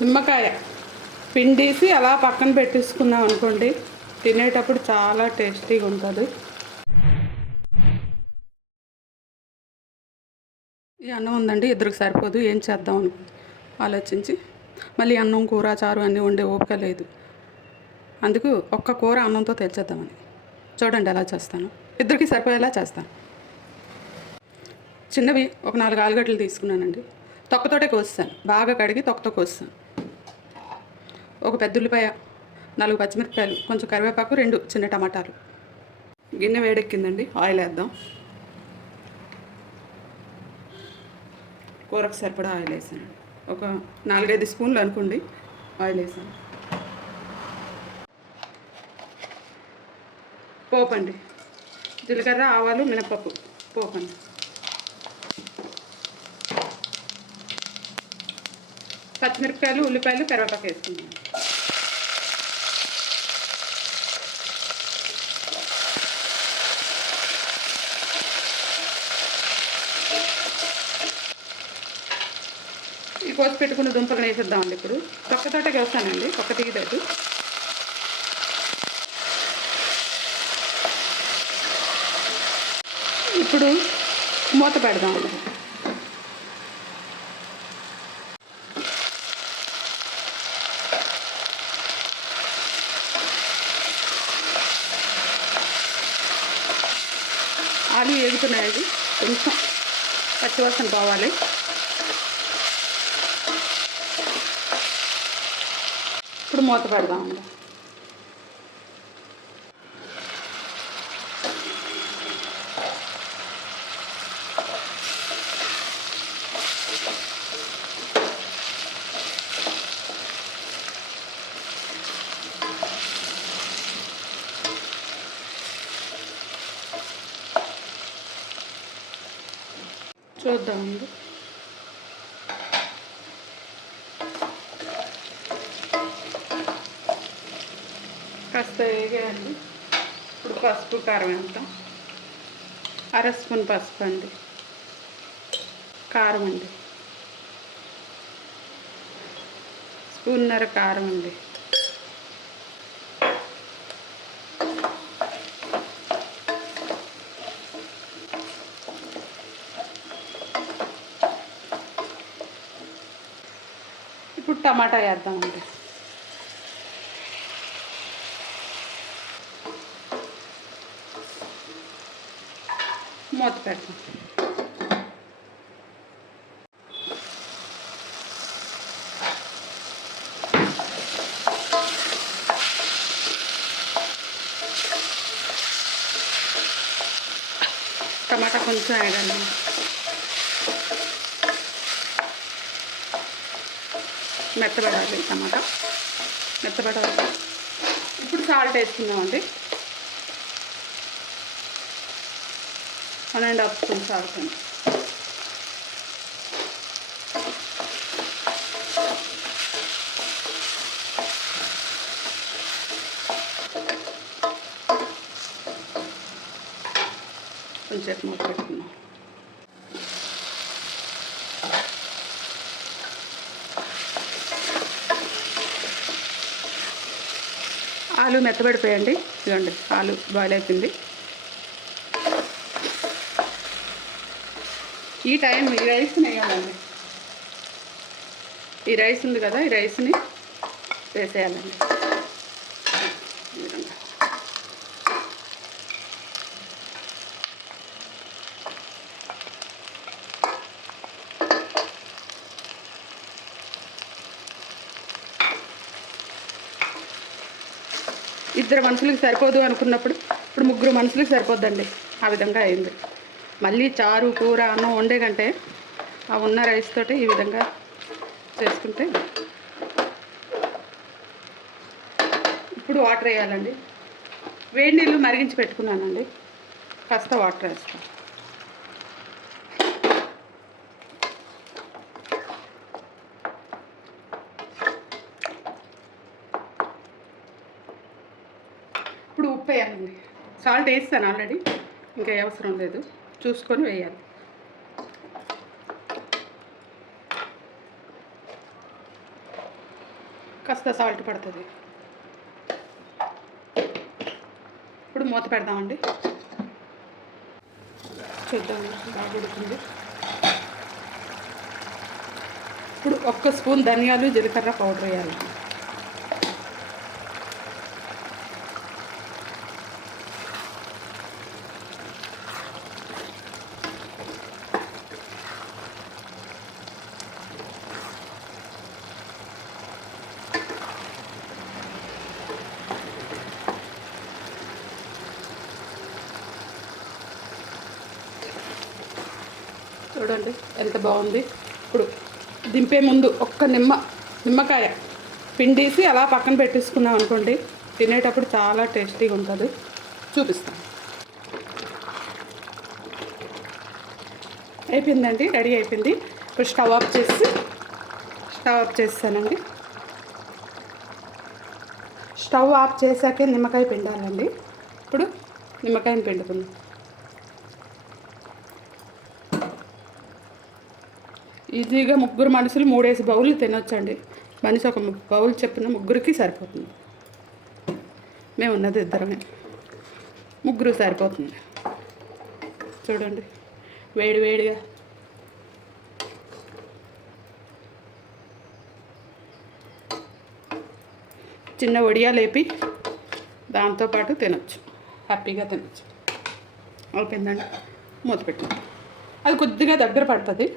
నిమ్మకాయ పిండేసి అలా పక్కన పెట్టేసుకున్నాం అనుకోండి, తినేటప్పుడు చాలా టేస్టీగా ఉంటుంది. ఈ అన్నం ఉందండి, ఇద్దరికి సరిపోదు, ఏం చేద్దాం అని ఆలోచించి మళ్ళీ అన్నం కూర చారు అన్నీ వండే ఓపిక లేదు. అందుకు ఒక్క కూర అన్నంతో తెచ్చేద్దామని. చూడండి ఎలా చేస్తాను, ఇద్దరికి సరిపోయేలా చేస్తాను. చిన్నవి ఒక 4 ఆలుగడ్డలు తీసుకున్నానండి. తొక్కతోటే కోస్తాను, బాగా కడిగి తొక్కతో కోస్తాను. ఒక పెద్ద ఉల్లిపాయ, 4 పచ్చిమిరపకాయలు, కొంచెం కరివేపాకు, 2 చిన్న టమాటాలు. గిన్నె వేడెక్కిందండి, ఆయిల్ వేద్దాం. కూరకు సరిపడా ఆయిల్ వేసాను, ఒక 4-5 స్పూన్లు అనుకోండి ఆయిల్ వేసాను. పోపు అండి, జీలకర్ర, ఆవాలు, మినపప్పు పోపు అండి. పచ్చిమిరపకాయలు, ఉల్లిపాయలు, కరివేపాకు వేసుకుంటాను. ఈ కోసి పెట్టుకున్న దుంపలు వేసేద్దామండి. ఇప్పుడు తొక్కతోటే వేస్తానండి, తొక్క తీయలేదు. ఇప్పుడు మూత పెడదామండి. ఆలు వేగుతున్నాయి, కొంచెం పచ్చివాసన పోవాలి. ఇప్పుడు మూత పెడదామండి. చూద్దామండి. కాస్త వేగాయండి. ఇప్పుడు పసుపు, కారం వేద్దాం. 1/2 స్పూన్ పసుపు అండి, కారం అండి, 1.5 స్పూన్ కారం అండి, ఇప్పుడు టమాటా వేద్దామండి. మూత పెడతాం. టమాటా కొంచెం వేయాలి, మెత్తబడాలి. టమాటా మెత్తబడాలి. ఇప్పుడు సాల్ట్ వేసుకుందామండి. 1.5 స్పూన్ సాల్ట్ అండి. కొంచెం మూత పెట్టుకున్నాం. ఆలు మెత్తబడిపోయండి. ఇదిగోండి, ఆలు బాయిల్ అయిపోయింది. ఈ టైం ఈ రైస్ని వేయాలండి. ఈ రైస్ ఉంది కదా, ఈ రైస్ని వేసేయాలండి. ఇద్దరు మనుషులకి సరిపోదు అనుకున్నప్పుడు ఇప్పుడు 3 మనుషులకి సరిపోద్దండి. ఆ విధంగా అయింది. మళ్ళీ చారు, కూర, అన్నం వండే కంటే ఆ ఉన్న రైస్ తోటి ఈ విధంగా చేసుకుంటే. ఇప్పుడు వాటర్ వేయాలండి. వేడి నీళ్ళు మరిగించి పెట్టుకున్నానండి, కాస్త వాటర్ వేస్తాను. ఇప్పుడు ఉప్పు వేయాలండి. సాల్ట్ వేస్తాను ఆల్రెడీ, ఇంకా అవసరం లేదు, చూసుకొని వేయాలి. కాస్త సాల్ట్ పడుతుంది. ఇప్పుడు మూత పెడదామండి. చూద్దాం బాగా ఉడుకుంది. ఇప్పుడు 1 స్పూన్ ధనియాలు జీలకర్ర పౌడర్ వేయాలి. చూడండి ఎంత బాగుంది. ఇప్పుడు దింపే ముందు ఒక్క నిమ్మకాయ పిండేసి అలా పక్కన పెట్టేసుకున్నాం అనుకోండి, తినేటప్పుడు చాలా టేస్టీగా ఉంటుంది. చూపిస్తాను. అయిపోయిందండి, రెడీ అయిపోయింది. ఇప్పుడు స్టవ్ ఆఫ్ చేస్తానండి. స్టవ్ ఆఫ్ చేశాకే నిమ్మకాయ పిండాలండి. ఇప్పుడు నిమ్మకాయని పిండుకుందాం. ఈజీగా 3 మనుషులు 3 బౌళ్ళు తినొచ్చండి. మనిషి ఒక బౌల్ చెప్పిన 3కి సరిపోతుంది. మేము ఉన్నది 2 3 సరిపోతుంది. చూడండి వేడిగా చిన్న వడియా లేపి దాంతోపాటు తినొచ్చు, హ్యాపీగా తినొచ్చు. అయిపోయిందండి, మూత పెట్టి అది కొద్దిగా దగ్గర పడుతుంది.